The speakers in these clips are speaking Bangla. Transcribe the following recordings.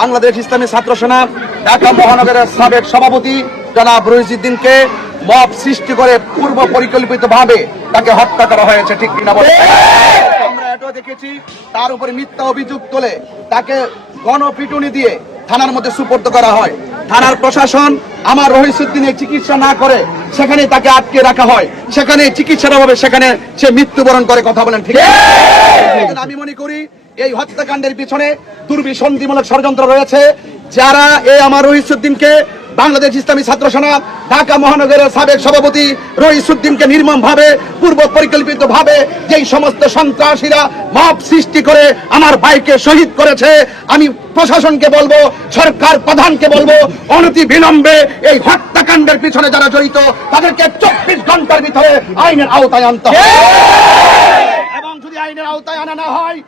বাংলাদেশ ইসলামী ছাত্র সেনা ঢাকা মহানগরের সাবেক সভাপতি জনাব রহিসউদ্দিনকে মব সৃষ্টি করে পূর্ব পরিকল্পিতভাবে তাকে হত্যা করা হয়েছে, ঠিক কিনা বলে? আমরা এটাও দেখেছি, তার উপরে মিথ্যা অভিযোগ তোলে তাকে গণপিটুনি দিয়ে থানার মধ্যে সুপর্দ করা হয়। থানার প্রশাসন আমার রহিসউদ্দিনের চিকিৎসা না করে সেখানে তাকে আটকে রাখা হয়, সেখানে চিকিৎসার অভাবে সেখানে সে মৃত্যুবরণ করে। কথা বলেন ঠিক আছে? আমি মনে করি এই হত্যাকাণ্ডের পিছনে দুর্বিসন্ধিমূলক ষড়যন্ত্র রয়েছে। যারা এই আমার রহিসউদ্দিনকে, বাংলাদেশ ইসলামী ছাত্র সেনা ঢাকা মহানগরের সাবেক সভাপতি রহিসউদ্দিনকে নির্মমভাবে পূর্ব পরিকল্পিতভাবে যেই সমস্ত সন্ত্রাসীরা মব সৃষ্টি করে আমার ভাইকে শহীদ করেছে, আমি প্রশাসনকে বলবো, সরকার প্রধানকে বলবো, অনতি বিলম্বে এই হত্যাকাণ্ডের পিছনে যারা জড়িত তাদেরকে 24 ঘন্টার ভিতরে আইনের আওতায় আনতে হবে। এবং যদি আইনের আওতায় আনা না হয়,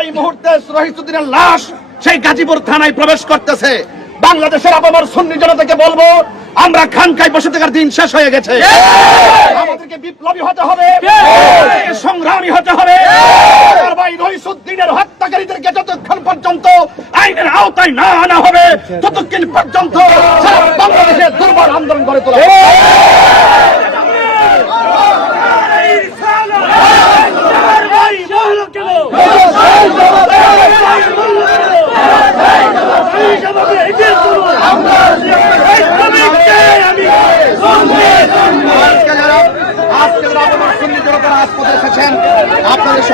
এই মুহূর্তে রহিসউদ্দিনের লাশ সেই গাজীপুর থানায় প্রবেশ করতেছে। বাংলাদেশের আপামর সুন্নি জনতাকে বলবো, আমরা খানকায় বসে থাকার দিন শেষ হয়ে গেছে। আমাদেরকে বিপ্লবী হতে হবে, সংগ্রামী হতে হবে। ভাই রহিসউদ্দিনের হত্যাকারীদেরকে যতক্ষণ পর্যন্ত আইনের আওতায় না আনা হবে, ততক্ষণ পর্যন্ত সারা বাংলাদেশের দুর্বল আন্দোলন গড়ে তোলা হবে। আপনাদের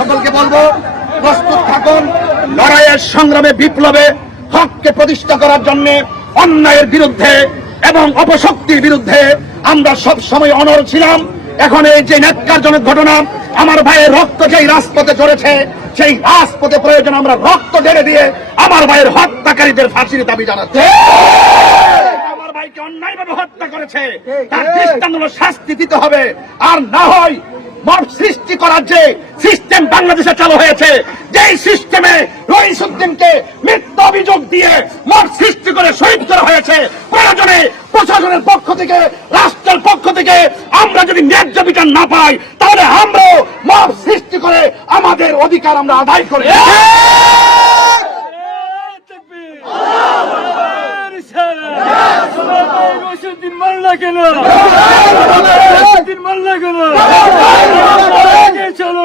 সকলকে বলবো, প্রস্তুত থাকুন লড়াইয়ের সংগ্রামে, বিপ্লবে হককে প্রতিষ্ঠা করার জন্য, অন্যায়ের বিরুদ্ধে এবং অপশক্তির বিরুদ্ধে আমরা সব সময় অনড় ছিলাম। এখন এই যে ন্যাক্কারজনক ঘটনা, আমার ভাইয়ের রক্ত যেই রাজপথে ঝরেছে, সেই রাজপথে প্রয়োজন আমরা রক্ত ঢেলে দিয়ে আমার ভাইয়ের হত্যাকারীদের ফাঁসির দাবি জানাচ্ছি। আমার ভাইকে অন্যায়ভাবে হত্যা করেছে, তার দৃষ্টান্তমূলক শাস্তি দিতে হবে। আর না হয় মব সৃষ্টি করার যে সিস্টেম বাংলাদেশে চালু হয়েছে, যেই সিস্টেমে রহিসউদ্দিনকে মিথ্যা অভিযোগ দিয়ে মব সৃষ্টি করে শহীদ করা হয়েছে, প্রয়োজনে প্রশাসনের পক্ষ থেকে, রাষ্ট্রের পক্ষ থেকে আমরা যদি ন্যায্য বিচার না পাই, তাহলে আমরাও মব সৃষ্টি করে আমাদের অধিকার আমরা আদায় করি। মাল্লা কেন মাল্লা কেন চলো